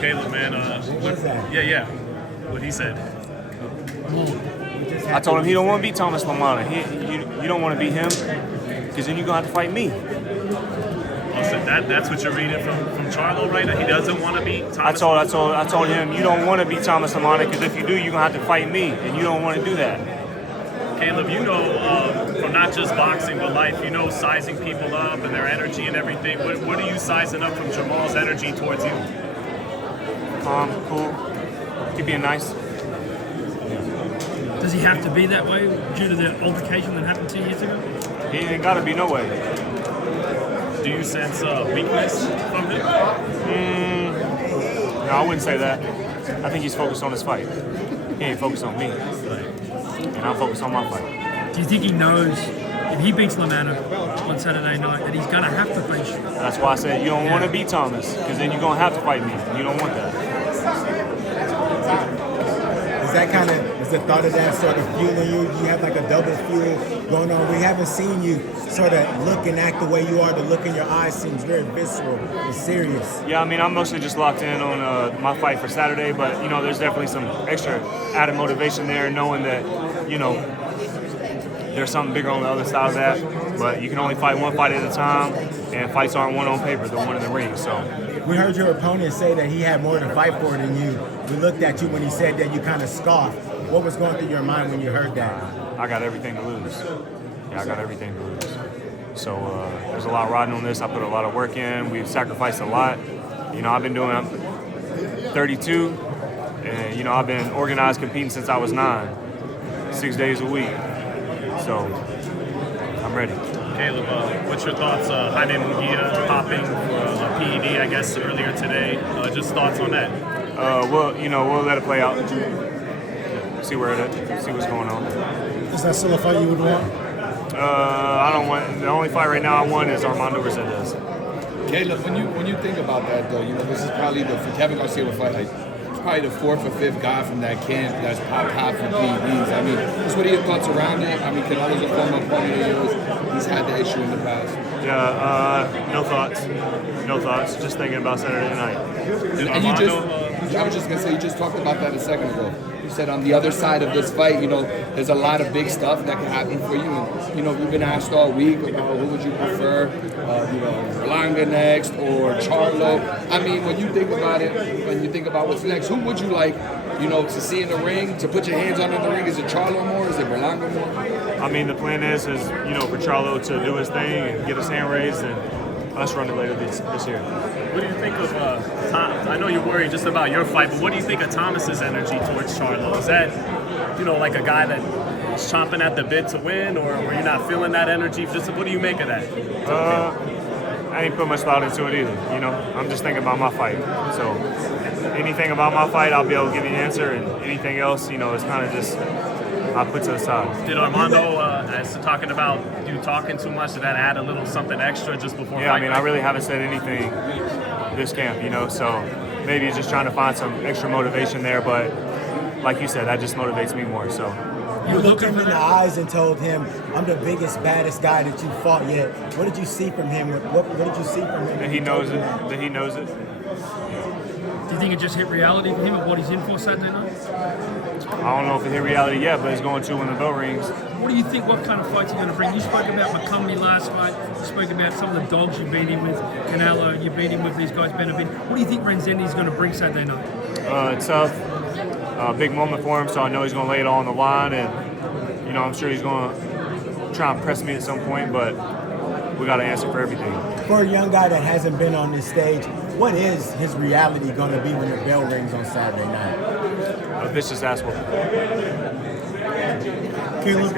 Caleb, man. Yeah. What he said. I told him he don't want to beat Thomas Lamana. You don't want to beat him because then you're gonna have to fight me. So that's what you're reading from Charlo right now. He doesn't want to beat Thomas. I told him you don't want to beat Thomas Lamana because if you do, you're gonna have to fight me, and you don't want to do that. Caleb, you know from not just boxing but life, you know sizing people up and their energy and everything. What are you sizing up from Jamal's energy towards you? Cool. Keep being nice. Does he have to be that way due to the altercation that happened 2 years ago? He ain't gotta be no way. Do you sense weakness from him? No, I wouldn't say that. I think he's focused on his fight. He ain't focused on me. And I'm focused on my fight. Do you think he knows if he beats Lamana on Saturday night that he's going to have to face you? That's why I said you don't want to beat Thomas because then you're going to have to fight me. You don't want that. Is the thought of that sort of fueling you? You have like a double fuel going on. We haven't seen you sort of look and act the way you are. The look in your eyes seems very visceral and serious. Yeah, I mean, I'm mostly just locked in on my fight for Saturday, but, you know, there's definitely some extra added motivation there knowing that, you know, there's something bigger on the other side of that, but you can only fight one fight at a time, and fights aren't one on paper, they're one in the ring, so. We heard your opponent say that he had more to fight for than you. We looked at you when he said that, you kind of scoffed. What was going through your mind when you heard that? I got everything to lose. Yeah, I got everything to lose. So there's a lot riding on this. I put a lot of work in. We've sacrificed a lot. You know, I've been doing 32, and, you know, I've been organized competing since I was 9, 6 days a week. So I'm ready. Caleb, what's your thoughts? Jaime Munguia popping for a PED, I guess, earlier today. Just thoughts on that? Well, you know, we'll let it play out. See what's going on. Is that still a fight you would want? I don't want. The only fight right now I want is Armando Resendiz. Caleb, when you think about that though, you know this is probably for Kevin Garcia would fight like it's probably the 4th or 5th guy from that camp that's popped hot for PEDs. I mean, just what are your thoughts around it? I mean, Canelo's a former opponent of yours. He's had the issue in the past. Yeah, no thoughts. Just thinking about Saturday night. I was just gonna say, you just talked about that a second ago. You said on the other side of this fight, you know, there's a lot of big stuff that can happen for you. And, you know, you've been asked all week about who would you prefer, you know, Berlanga next or Charlo. I mean, when you think about it, when you think about what's next, who would you like, you know, to see in the ring, to put your hands on in the ring? Is it Charlo more? Is it Berlanga more? I mean, the plan is you know, for Charlo to do his thing and get his hand raised and us run it later this year. What do you think of Tom? I know you're worried just about your fight, but what do you think of Thomas's energy towards Charlo? Is that, you know, like a guy that is chomping at the bit to win, or you're not feeling that energy? Just what do you make of that? I ain't put much thought into it either. You know, I'm just thinking about my fight. So anything about my fight, I'll be able to give you an answer, and anything else, you know, it's kind of just I put to the side. Did Armando, as talking about you talking too much, did that add a little something extra just before? Yeah, I mean, I really haven't said anything this camp, you know, so maybe he's just trying to find some extra motivation there, but like you said, that just motivates me more, so. You looked him in the eyes and told him, I'm the biggest, baddest guy that you fought yet. What did you see from him? What did you see from him? That he knows it. That he knows it. Do you think it just hit reality for him of what he's in for Saturday night? I don't know if it hit reality yet, but it's going to when the bell rings. What do you think, what kind of fights you're going to bring? You spoke about McCumbee last fight. You spoke about some of the dogs you beat him with. Canelo, you beat him with these guys, Benavidez. What do you think Resendiz is going to bring Saturday night? It's tough. Big moment for him, so I know he's going to lay it all on the line. And, you know, I'm sure he's going to try and press me at some point, but we got to answer for everything. For a young guy that hasn't been on this stage, what is his reality going to be when the bell rings on Saturday night? A vicious ass whooping. Caleb,